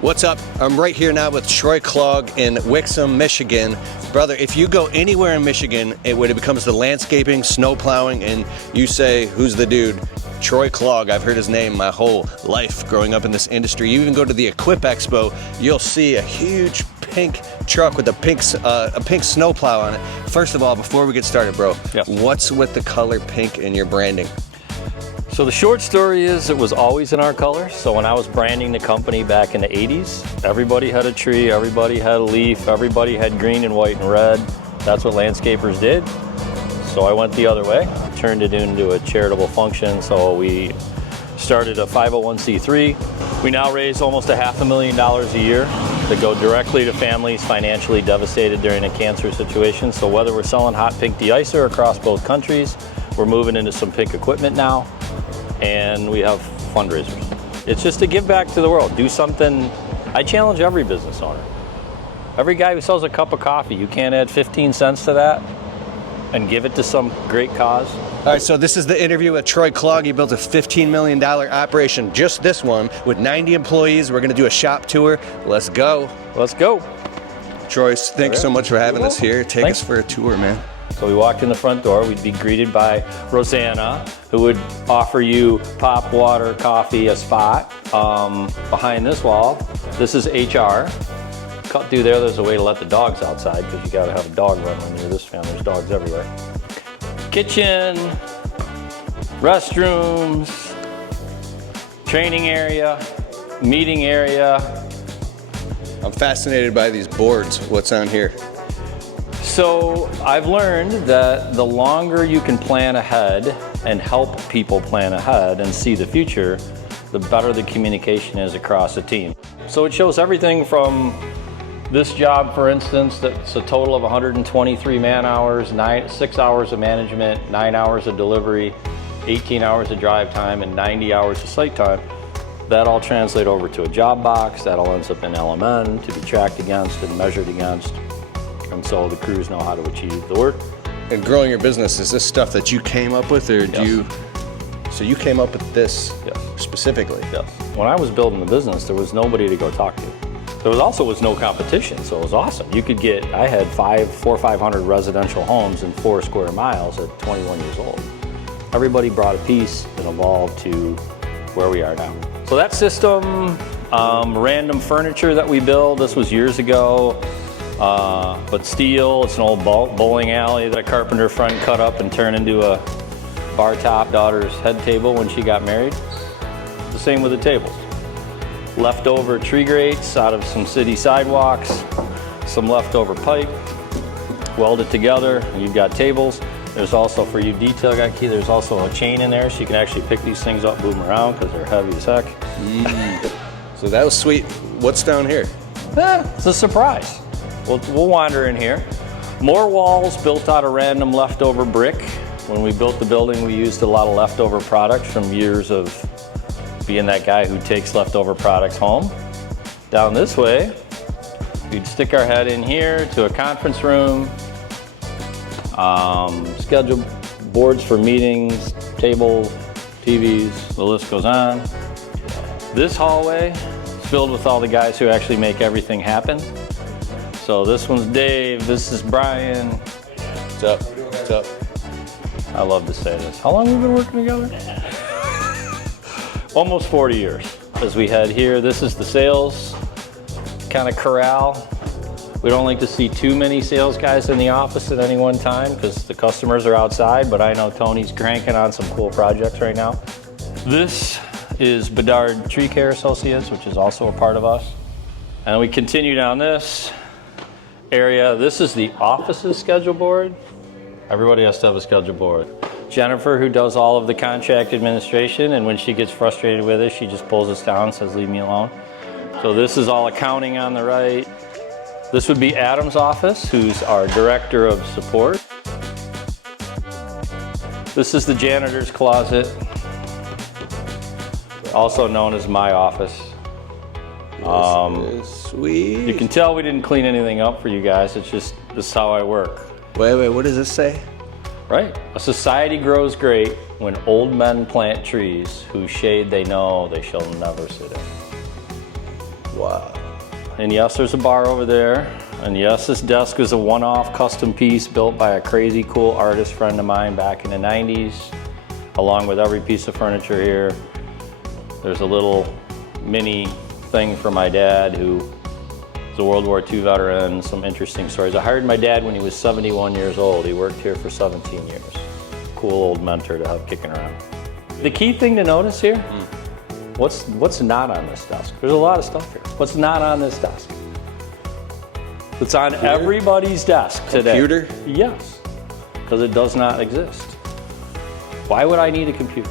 What's up? I'm right here now with Troy Clogg in Wixom, Michigan. Brother, if you go anywhere in Michigan, when it becomes the landscaping, snow plowing, and you say, who's the dude? Troy Clogg. I've heard his name my whole life growing up in this industry. You even go to the Equip Expo, you'll see a huge pink truck with a pink snow plow on it. First of all, before we get started, bro, What's with the color pink in your branding? So the short story is it was always in our color. So when I was branding the company back in the 80s, everybody had a tree, everybody had a leaf, everybody had green and white and red. That's what landscapers did. So I went the other way, turned it into a charitable function. So we started a 501c3. We now raise almost $500,000 a year that go directly to families financially devastated during a cancer situation. So whether we're selling hot pink de-icer across both countries, we're moving into some pink equipment now, and we have fundraisers. It's just to give back to the world, do something. I challenge every business owner. Every guy who sells a cup of coffee, you can't add 15 cents to that and give it to some great cause. All right, so this is the interview with Troy Clogg. He built a $15 million operation, just this one, with 90 employees. We're gonna do a shop tour. Let's go. Let's go. Troy, thanks so much for having us here. Take us for a tour, man. So we walked in the front door, we'd be greeted by Rosanna, who would offer you pop, water, coffee, a spot. Behind this wall, this is HR. Cut through there's a way to let the dogs outside, because you gotta have a dog run when you're this family, there's dogs everywhere. Kitchen, restrooms, training area, meeting area. I'm fascinated by these boards. What's on here? So I've learned that the longer you can plan ahead and help people plan ahead and see the future, the better the communication is across a team. So it shows everything from this job, for instance, that's a total of 123 man hours, 6 hours of management, 9 hours of delivery, 18 hours of drive time, and 90 hours of site time. That all translate over to a job box. That all ends up in LMN to be tracked against and measured against. And so the crews know how to achieve the work. And growing your business, is this stuff that you came up with, or do you? So you came up with this specifically? Yes. When I was building the business, there was nobody to go talk to. There was no competition, so it was awesome. You could get, I had 400 or 500 residential homes in 4 square miles at 21 years old. Everybody brought a piece and evolved to where we are now. So that system, random furniture that we build, this was years ago. But steel, it's an old bowling alley that a carpenter friend cut up and turned into a bar top daughter's head table when she got married. The same with the tables. Leftover tree grates out of some city sidewalks, some leftover pipe, weld it together, and you've got tables. There's also, for you detail guy key, there's also a chain in there so you can actually pick these things up, move them around, because they're heavy as heck. So that was sweet. What's down here? It's a surprise. We'll wander in here. More walls built out of random leftover brick. When we built the building, we used a lot of leftover products from years of being that guy who takes leftover products home. Down this way, we'd stick our head in here to a conference room, schedule boards for meetings, tables, TVs, the list goes on. This hallway is filled with all the guys who actually make everything happen. So this one's Dave, this is Brian. What's up? What's up? I love to say this. How long have we been working together? Almost 40 years. As we head here, this is the sales kind of corral. We don't like to see too many sales guys in the office at any one time because the customers are outside, but I know Tony's cranking on some cool projects right now. This is Bedard Tree Care Associates, which is also a part of us. And we continue down this area. This is the office's schedule board. Everybody has to have a schedule board. Jennifer, who does all of the contract administration, and when she gets frustrated with us, she just pulls us down and says, leave me alone. So this is all accounting on the right. This would be Adam's office, who's our director of support. This is the janitor's closet, also known as my office. This is sweet. You can tell we didn't clean anything up for you guys. It's just, this is how I work. Wait, what does this say? Right. A society grows great when old men plant trees whose shade they know they shall never sit in. Wow. And yes, there's a bar over there. And yes, this desk is a one-off custom piece built by a crazy cool artist friend of mine back in the 90s. Along with every piece of furniture here, there's a little mini thing for my dad, who is a World War II veteran, some interesting stories. I hired my dad when he was 71 years old. He worked here for 17 years. Cool old mentor to have kicking around. The key thing to notice here, what's not on this desk? There's a lot of stuff here. What's not on this desk? It's on everybody's desk today. Computer? Yes, because it does not exist. Why would I need a computer?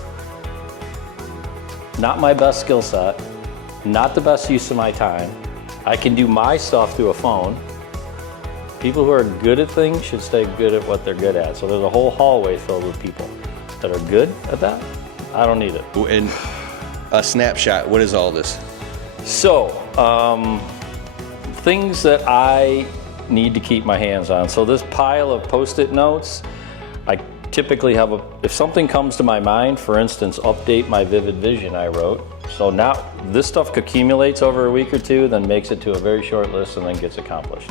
Not my best skill set, not the best use of my time. I can do my stuff through a phone. People who are good at things should stay good at what they're good at. So there's a whole hallway filled with people that are good at that. I don't need it. And a snapshot, what is all this? So, things that I need to keep my hands on. So this pile of Post-it notes, I typically have if something comes to my mind, for instance, update my vivid vision I wrote. So now this stuff accumulates over a week or two, then makes it to a very short list and then gets accomplished.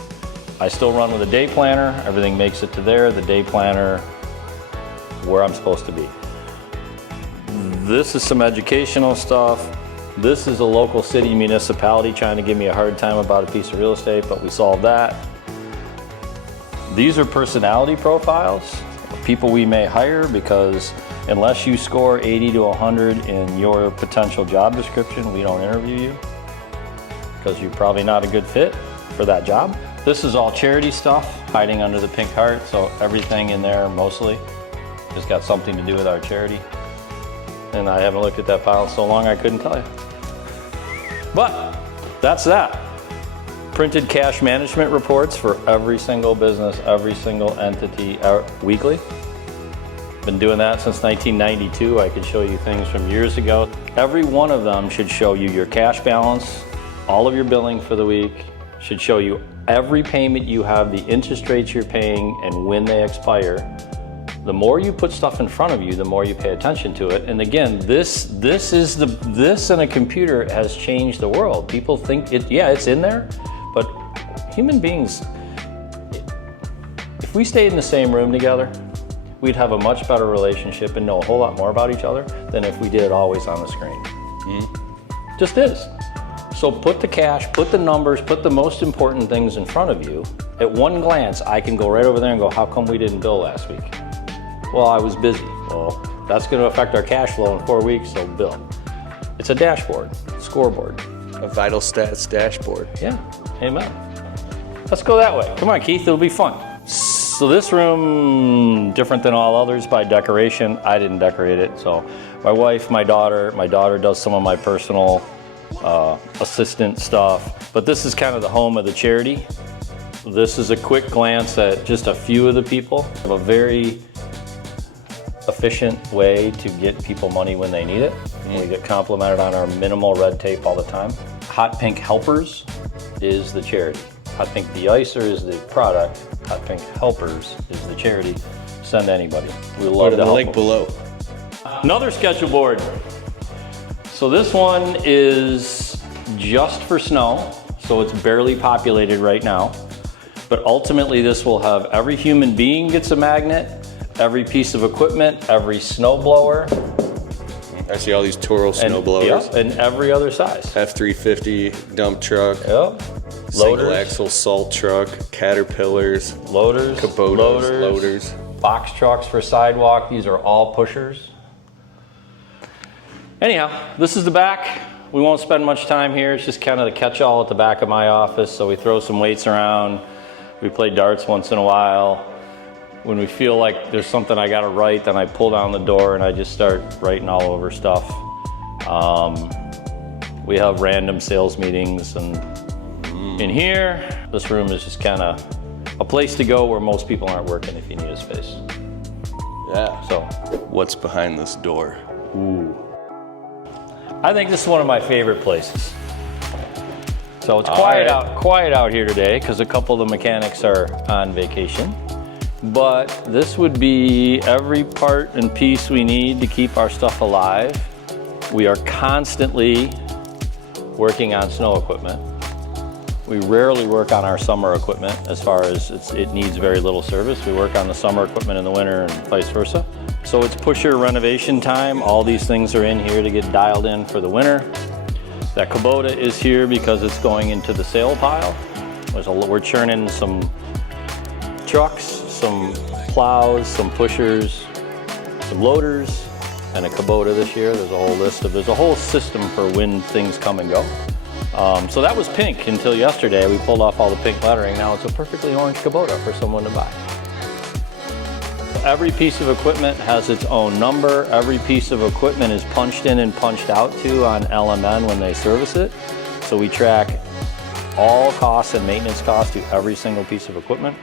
I still run with a day planner. Everything makes it to there. The day planner, where I'm supposed to be. This is some educational stuff. This is a local city municipality trying to give me a hard time about a piece of real estate, but we solved that. These are personality profiles of people we may hire, because unless you score 80 to 100 in your potential job description, we don't interview you, because you're probably not a good fit for that job. This is all charity stuff, hiding under the pink heart, so everything in there mostly has got something to do with our charity. And I haven't looked at that pile in so long I couldn't tell you. But that's that. Printed cash management reports for every single business, every single entity weekly. Been doing that since 1992. I could show you things from years ago. Every one of them should show you your cash balance, all of your billing for the week, should show you every payment you have, the interest rates you're paying, and when they expire. The more you put stuff in front of you, the more you pay attention to it. And again, this in a computer has changed the world. People think it's in there, but human beings, if we stayed in the same room together, we'd have a much better relationship and know a whole lot more about each other than if we did it always on the screen. Just is. So put the cash, put the numbers, put the most important things in front of you. At one glance, I can go right over there and go, how come we didn't bill last week? Well, I was busy. Well, that's going to affect our cash flow in 4 weeks, so bill. It's a dashboard, scoreboard. A vital stats dashboard. Yeah, amen. Let's go that way. Come on, Keith, it'll be fun. So this room, different than all others by decoration. I didn't decorate it, so my wife, my daughter does some of my personal assistant stuff, but this is kind of the home of the charity. This is a quick glance at just a few of the people. Have a very efficient way to get people money when they need it. We get complimented on our minimal red tape all the time. Hot Pink Helpers is the charity. Hot Pink De-icer is the product. Hot Pink Helpers is the charity. Send anybody. We love to help. The link below. Another schedule board. So this one is just for snow, so it's barely populated right now. But ultimately this will have every human being gets a magnet, every piece of equipment, every snow blower. I see all these Toro snow blowers. Yep, and every other size. F-350 dump truck. Yep. Single axle salt truck, Caterpillars, Loaders, Kubotas, loaders. Box trucks for sidewalk. These are all pushers. Anyhow, this is the back. We won't spend much time here. It's just kind of the catch-all at the back of my office. So we throw some weights around. We play darts once in a while. When we feel like there's something I gotta write, then I pull down the door and I just start writing all over stuff. We have random sales meetings, and in here, this room is just kind of a place to go where most people aren't working if you need a space. Yeah. So, what's behind this door? ooh. I think this is one of my favorite places. So it's quiet out here today because a couple of the mechanics are on vacation. But this would be every part and piece we need to keep our stuff alive. We are constantly working on snow equipment. We rarely work on our summer equipment as far as it needs very little service. We work on the summer equipment in the winter and vice versa. So it's pusher renovation time. All these things are in here to get dialed in for the winter. That Kubota is here because it's going into the sale pile. We're churning some trucks, some plows, some pushers, some loaders, and a Kubota this year. There's a whole system for when things come and go. So that was pink until yesterday. We pulled off all the pink lettering. Now it's a perfectly orange Kubota for someone to buy. Every piece of equipment has its own number. Every piece of equipment is punched in and punched out to on LMN when they service it. So we track all costs and maintenance costs to every single piece of equipment.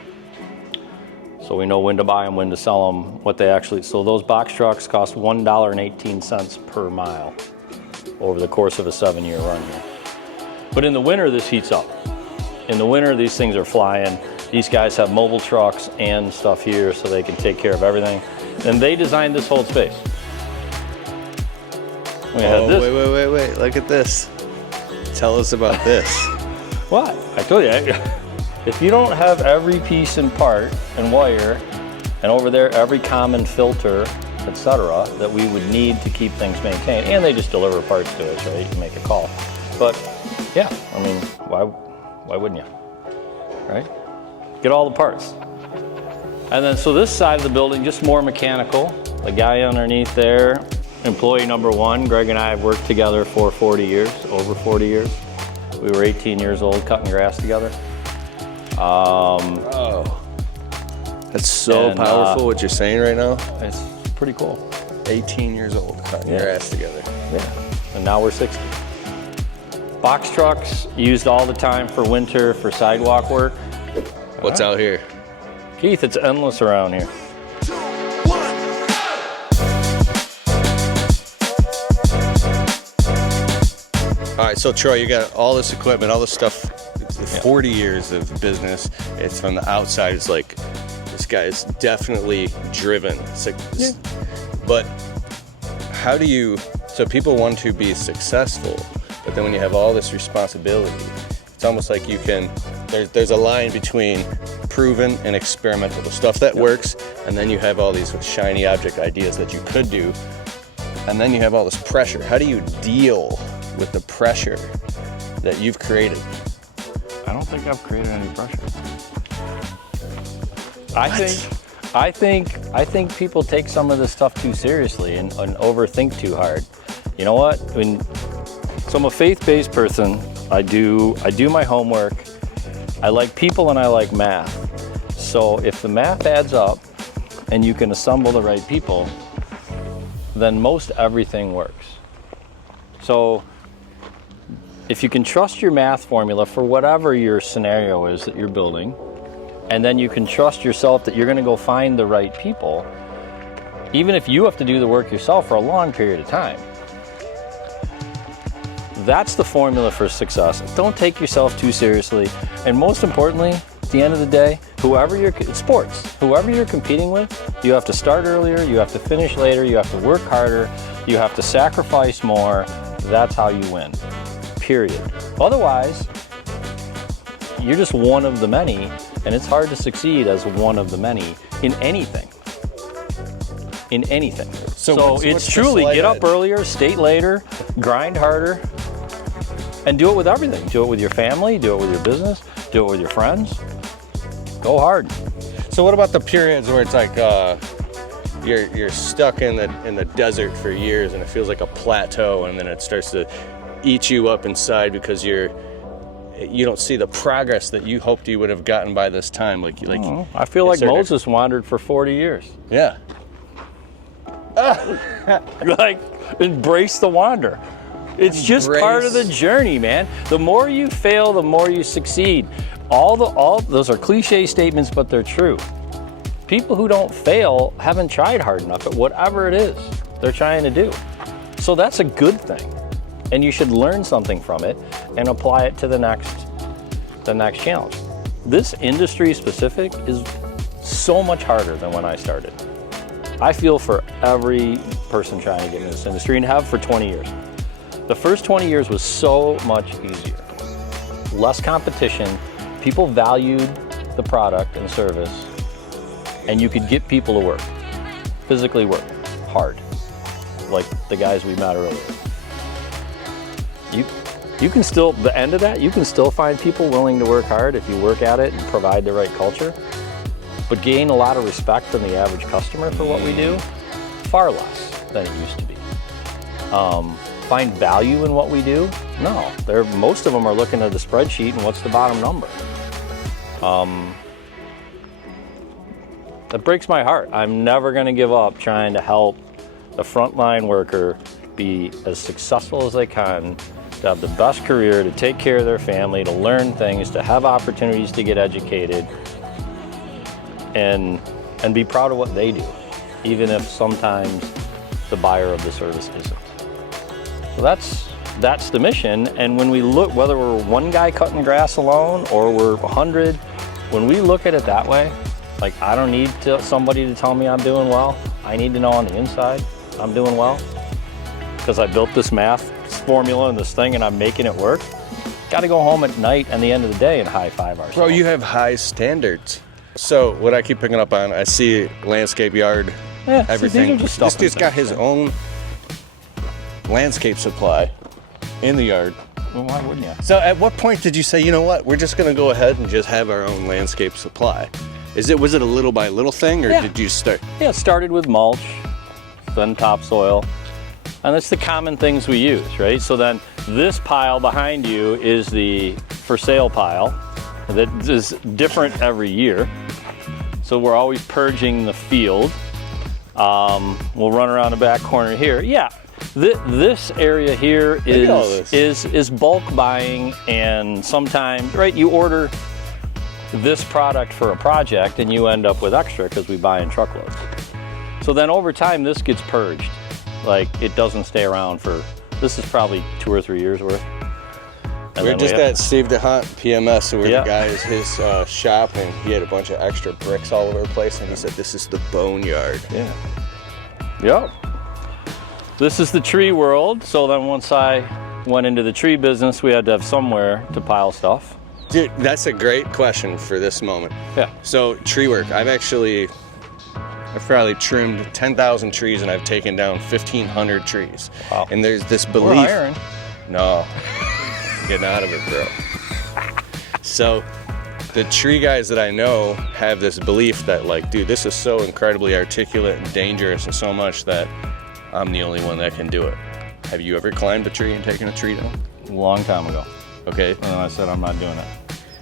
So we know when to buy them, when to sell them, what they actually, so those box trucks cost $1.18 per mile over the course of a 7-year run here. But in the winter, this heats up. In the winter, these things are flying. These guys have mobile trucks and stuff here so they can take care of everything. And they designed this whole space. Wait, look at this. Tell us about this. What? I told you, if you don't have every piece and part and wire, and over there every common filter, etc., that we would need to keep things maintained, and they just deliver parts to us, right? You can make a call. But yeah, I mean, why wouldn't you, right? Get all the parts. And then, so this side of the building, just more mechanical. The guy underneath there, employee number 1, Greg and I have worked together for 40 years, over 40 years. We were 18 years old cutting grass together. Oh, that's so powerful what you're saying right now. It's pretty cool. 18 years old cutting grass together. Yeah, and now we're 60. Box trucks used all the time for winter, for sidewalk work. What's out here? Keith, it's endless around here. 2, 1, All right, so Troy, you got all this equipment, all this stuff, 40 years of business. It's from the outside, it's like, this guy is definitely driven. It's like, but how do you, so people want to be successful, but then when you have all this responsibility, it's almost like you can, there's a line between proven and experimental, the stuff that works, and then you have all these shiny object ideas that you could do, and then you have all this pressure. How do you deal with the pressure that you've created? I don't think I've created any pressure. I think people take some of this stuff too seriously and overthink too hard. You know what? So I'm a faith-based person. I do my homework. I like people and I like math. So if the math adds up and you can assemble the right people, then most everything works. So if you can trust your math formula for whatever your scenario is that you're building, and then you can trust yourself that you're going to go find the right people, even if you have to do the work yourself for a long period of time. That's the formula for success. Don't take yourself too seriously. And most importantly, at the end of the day, whoever you're competing with, you have to start earlier, you have to finish later, you have to work harder, you have to sacrifice more. That's how you win, period. Otherwise, you're just one of the many, and it's hard to succeed as one of the many in anything. In anything. So it's truly get up earlier, stay later, grind harder, and do it with everything. Do it with your family, do it with your business, do it with your friends. Go hard. So what about the periods where it's like you're stuck in the desert for years and it feels like a plateau, and then it starts to eat you up inside because you don't see the progress that you hoped you would have gotten by this time? I feel like Moses wandered for 40 years. Yeah. Like, embrace the wander. It's just part of the journey, man. The more you fail, the more you succeed. All those are cliche statements, but they're true. People who don't fail haven't tried hard enough at whatever it is they're trying to do. So that's a good thing. And you should learn something from it and apply it to the next challenge. This industry specific is so much harder than when I started. I feel for every person trying to get into this industry, and have for 20 years. The first 20 years was so much easier. Less competition, people valued the product and service, and you could get people to work, physically work, hard, like the guys we met earlier. You can still, the end of that, you can still find people willing to work hard if you work at it and provide the right culture, but gain a lot of respect from the average customer for what we do, far less than it used to be. Find value in what we do? No, most of them are looking at the spreadsheet and what's the bottom number. That breaks my heart. I'm never gonna give up trying to help the frontline worker be as successful as they can, to have the best career, to take care of their family, to learn things, to have opportunities to get educated, and be proud of what they do, even if sometimes the buyer of the service isn't. So that's the mission. And when we look, whether we're one guy cutting grass alone or we're 100, when we look at it that way, like I don't need somebody to tell me I'm doing well. I need to know on the inside I'm doing well because I built this math formula and this thing and I'm making it work. Got to go home at night and the end of the day and high five ourselves. Bro, you have high standards. So what I keep picking up on, I see landscape yard, everything. This dude's got his own landscape supply in the yard. Well, why wouldn't you? So at what point did you say, you know what, we're just gonna go ahead and just have our own landscape supply? Was it a little by little thing, or did you start? Yeah, it started with mulch, then topsoil, and that's the common things we use, right? So then this pile behind you is the for sale pile that is different every year. So we're always purging the field. We'll run around the back corner here. Yeah, this area here is bulk buying, and sometimes, right, you order this product for a project and you end up with extra because we buy in truckloads. So then over time this gets purged. Like it doesn't stay around this is probably 2 or 3 years worth. And we're just at Steve DeHunt PMS, so we're the guys, his shop, and he had a bunch of extra bricks all over the place, and he said this is the boneyard. Yeah. Yep. This is the tree world. So then once I went into the tree business, we had to have somewhere to pile stuff. Dude, that's a great question for this moment. Yeah. So tree work, I've probably trimmed 10,000 trees and I've taken down 1,500 trees. Wow. And there's this belief. We're hiring. No, getting out of it, bro. So the tree guys that I know have this belief that like, dude, this is so incredibly articulate and dangerous and so much that I'm the only one that can do it. Have you ever climbed a tree and taken a tree down? A long time ago. Okay. And then I said, I'm not doing it.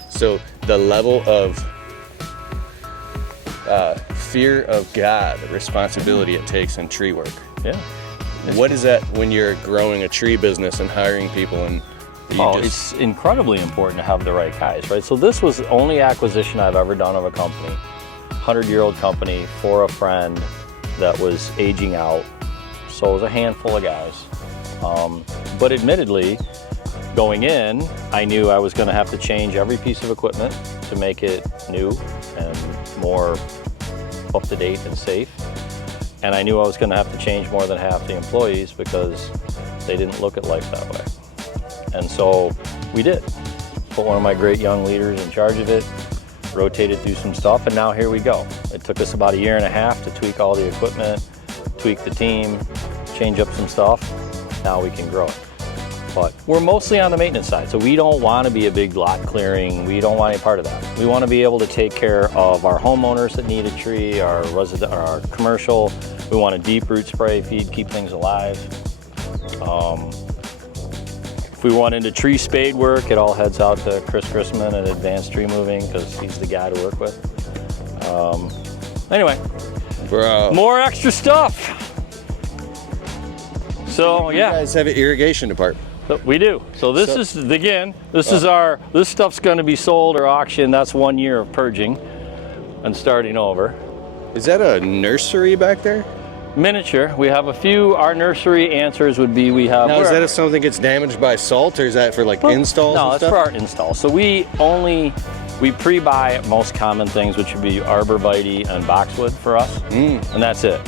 So the level of fear of God, the responsibility it takes in tree work. Yeah. What is that when you're growing a tree business and hiring people and it's incredibly important to have the right guys, right? So this was the only acquisition I've ever done of a company, 100-year-old company for a friend that was aging out. So it was a handful of guys. But admittedly, going in, I knew I was going to have to change every piece of equipment to make it new and more up to date and safe. And I knew I was going to have to change more than half the employees because they didn't look at life that way. And so we did. Put one of my great young leaders in charge of it, rotated through some stuff, and now here we go. It took us about 1.5 years to tweak all the equipment, tweak the team, change up some stuff. Now we can grow it. But we're mostly on the maintenance side, so we don't want to be a big lot clearing. We don't want any part of that. We want to be able to take care of our homeowners that need a tree, our commercial. We want a deep root spray feed, keep things alive. If we want into tree spade work, it all heads out to Chris Grisman at Advanced Tree Moving because he's the guy to work with. Anyway, bro, more extra stuff. So yeah, you guys have an irrigation department. We do. So this is again. This is this stuff's going to be sold or auctioned. That's 1 year of purging and starting over. Is that a nursery back there? Miniature. We have a few. Our nursery answers would be we have. Now, is that if something gets damaged by salt, or is that for like installs? No, and it's stuff? for our installs. So we pre-buy most common things, which would be arborvitae and boxwood for us, and that's it.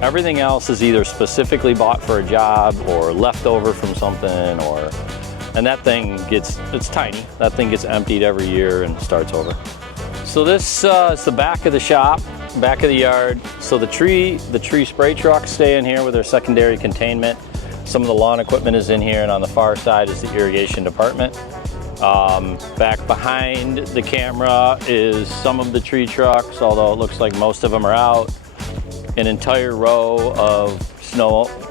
Everything else is either specifically bought for a job or left over from something, and that thing it's tiny. That thing gets emptied every year and starts over. So this is the back of the shop, back of the yard. So the tree spray trucks stay in here with their secondary containment. Some of the lawn equipment is in here, and on the far side is the irrigation department. Back behind the camera is some of the tree trucks, although it looks like most of them are out. An entire row of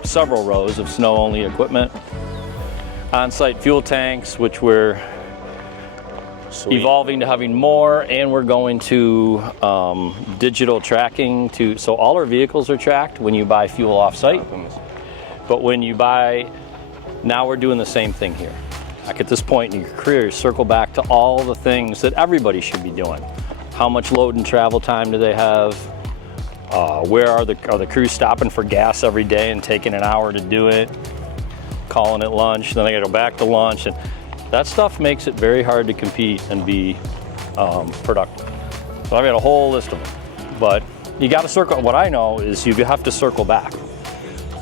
several rows of snow-only equipment. On-site fuel tanks, which we're evolving to having more, and we're going to digital tracking so all our vehicles are tracked when you buy fuel off-site. But when you buy, now we're doing the same thing here. Like at this point in your career, you circle back to all the things that everybody should be doing. How much load and travel time do they have? Where are the crews stopping for gas every day and taking an hour to do it? Calling it lunch, then they gotta go back to lunch, and that stuff makes it very hard to compete and be productive. So I've got a whole list of them, but you got to circle. What I know is you have to circle back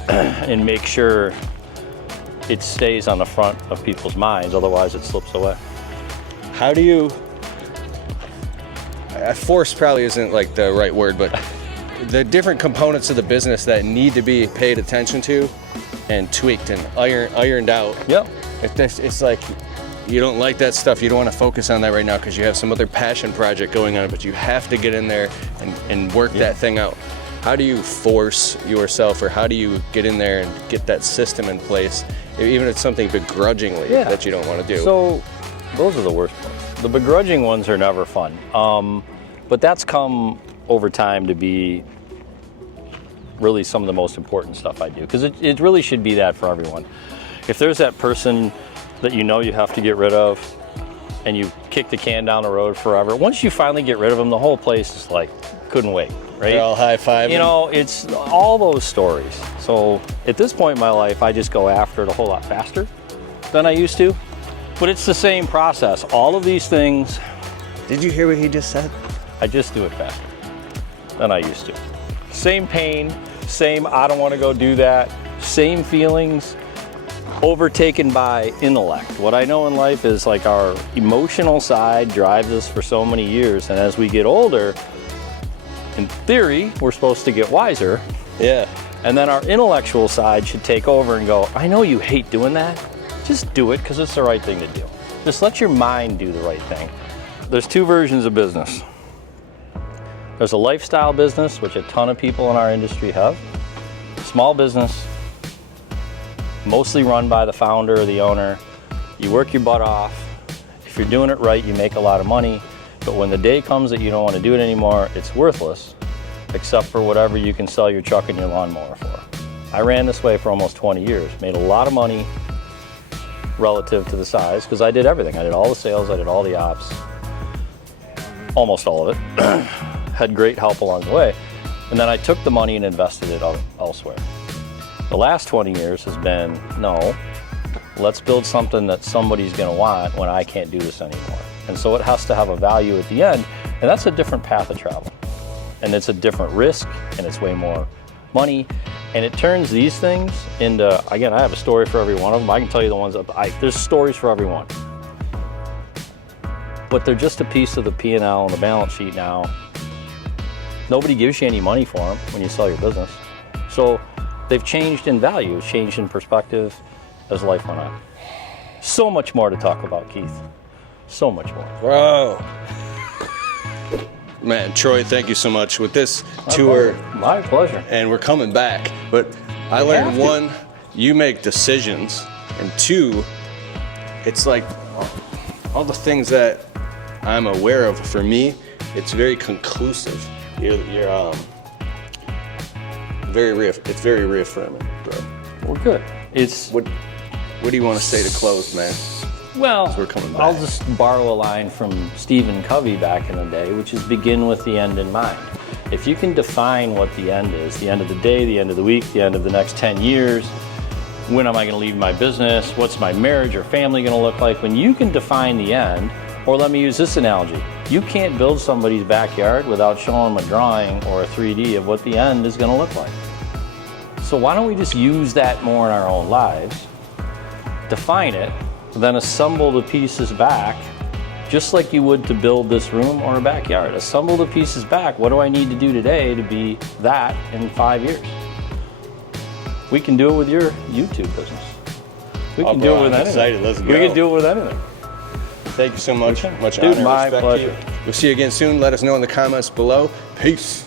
and make sure it stays on the front of people's minds, otherwise it slips away. How do you, force probably isn't like the right word, but the different components of the business that need to be paid attention to and tweaked and ironed out. Yep. It's like you don't like that stuff, you don't want to focus on that right now because you have some other passion project going on, but you have to get in there and work that thing out. How do you force yourself, or how do you get in there and get that system in place, even if it's something begrudgingly that you don't want to do? So those are the worst ones. The begrudging ones are never fun. But that's come over time to be really some of the most important stuff I do, because it really should be that for everyone. If there's that person that you know you have to get rid of and you kick the can down the road forever, once you finally get rid of them, the whole place is like, couldn't wait, right? They're all high-fiving. You know, it's all those stories. So at this point in my life, I just go after it a whole lot faster than I used to. But it's the same process. All of these things. Did you hear what he just said? I just do it faster than I used to. Same pain, same I don't want to go do that, same feelings, overtaken by intellect. What I know in life is like our emotional side drives us for so many years, and as we get older, in theory, we're supposed to get wiser. Yeah. And then our intellectual side should take over and go, I know you hate doing that, just do it because it's the right thing to do. Just let your mind do the right thing. There's two versions of business. There's a lifestyle business, which a ton of people in our industry have. Small business, mostly run by the founder or the owner. You work your butt off. If you're doing it right, you make a lot of money. But when the day comes that you don't want to do it anymore, it's worthless, except for whatever you can sell your truck and your lawnmower for. I ran this way for almost 20 years, made a lot of money relative to the size, because I did everything. I did all the sales, I did all the ops, almost all of it. Had great help along the way. And then I took the money and invested it elsewhere. The last 20 years has been, no, let's build something that somebody's gonna want when I can't do this anymore. And so it has to have a value at the end, and that's a different path of travel. And it's a different risk, and it's way more money. And it turns these things into, again, I have a story for every one of them. I can tell you the ones that there's stories for everyone. But they're just a piece of the P&L and the balance sheet now. Nobody gives you any money for them when you sell your business. So they've changed in value, changed in perspective as life went on. So much more to talk about, Keith. So much more. Bro. Man, Troy, thank you so much. With this tour. My pleasure. And we're coming back. But I learned, one, you make decisions. And two, it's like all the things that I'm aware of, for me, it's very conclusive. You're it's very reaffirming, bro. We're good. It's what do you want to say to close, man? Well, we're coming back. I'll just borrow a line from Stephen Covey back in the day, which is begin with the end in mind. If you can define what the end is, the end of the day, the end of the week, the end of the next 10 years, when am I going to leave my business, what's my marriage or family going to look like, when you can define the end, or let me use this analogy, you can't build somebody's backyard without showing them a drawing or a 3D of what the end is going to look like. So why don't we just use that more in our own lives, define it, then assemble the pieces back, just like you would to build this room or a backyard. Assemble the pieces back. What do I need to do today to be that in 5 years? We can do it with your YouTube business. We can do it with anything. Excited. Let's go. We can do it with anything. Thank you so much. Much Dude, honor, my respect pleasure. to you. We'll see you again soon. Let us know in the comments below. Peace.